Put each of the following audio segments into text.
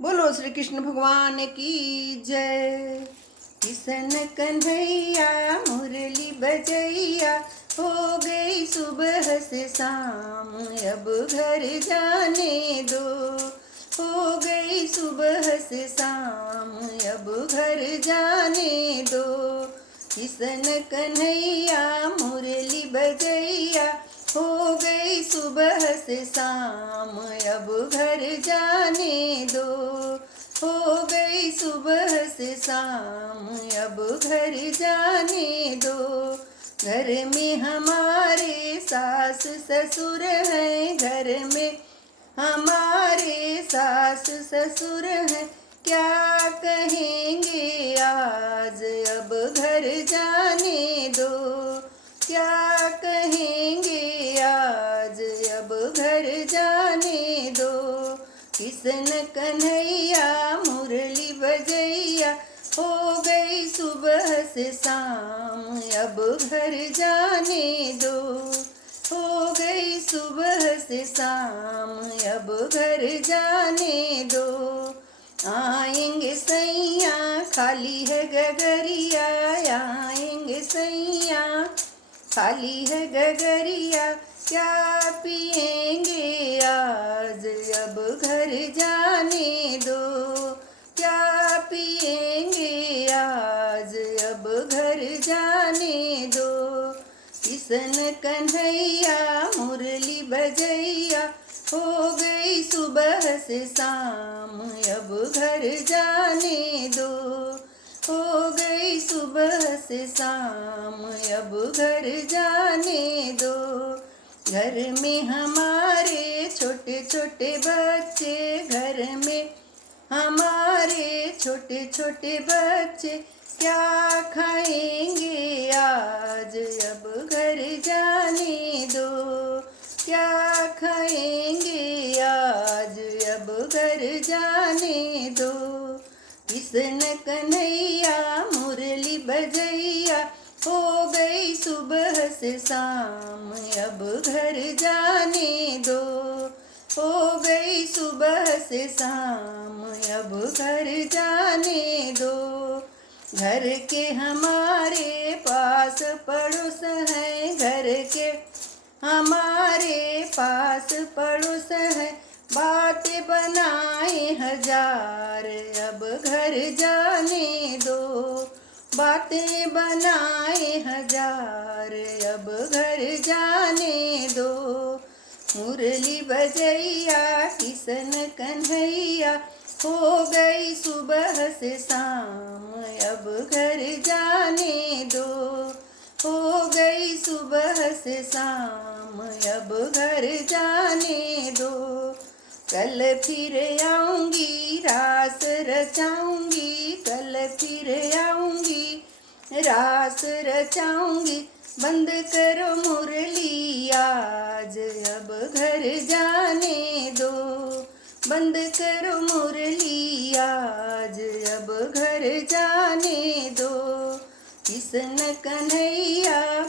बोलो श्री कृष्ण भगवान की जय। किशन कन्हैया मुरली बजैया, हो गई सुबह से शाम, अब घर जाने दो। हो गई सुबह से शाम, अब घर जाने दो। किशन कन्हैया मुरली बजैया, हो गई सुबह से शाम, अब घर जाने दो। हो गई सुबह से शाम, अब घर जाने दो। घर में हमारे सास ससुर हैं, घर में हमारे सास ससुर हैं, क्या कहेंगे आज, अब घर जाने दो। क्या कहेंगे आज, अब घर जाने दो। किशन कन्हैया मुरली बजैया, हो गई सुबह से शाम, अब घर जाने दो। हो गई सुबह से शाम, अब घर जाने दो। आएंगे सैया खाली है गगरिया, आएंगे सैया खाली है गगरिया, क्या पिएंगे आज, अब घर जाने दो। क्या पिएंगे आज, अब घर जाने दो। किशन कन्हैया मुरली बजैया, हो गई सुबह से शाम, अब घर जाने दो। हो गई सुबह से शाम, अब घर जाने दो। घर में हमारे छोटे छोटे बच्चे, घर में हमारे छोटे छोटे बच्चे, क्या खाएंगे आज, अब घर जाने दो। क्या खाएंगे आज, अब घर जाने दो। किशन कन्हैया मुरली बजैया, हो गई सुबह से शाम, अब घर जाने दो। हो गई सुबह से शाम, अब घर जाने दो। घर के हमारे पास पड़ोस है, घर के हमारे पास पड़ोस है, बातें बनाए हजार, अब घर जाने दो। बातें बनाए हजार, अब घर जाने दो। मुरली बजैया किशन कन्हैया, हो गई सुबह से शाम, अब घर जाने दो। हो गई सुबह से शाम, अब घर जाने दो। कल फिर आऊंगी रास रचाऊंगी, कल फिर आऊंगी रास रचाऊंगी, बंद करो मुरली आज, अब घर जाने दो। बंद करो मुरली आज, अब घर जाने दो। किशन कन्हैया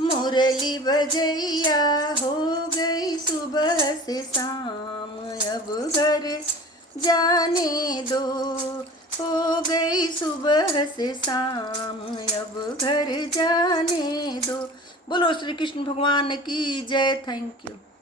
मुरली बजैया, हो गई सुबह से शाम, अब घर जाने दो। हो गई सुबह से शाम, अब घर जाने दो। बोलो श्री कृष्ण भगवान की जय। Thank you.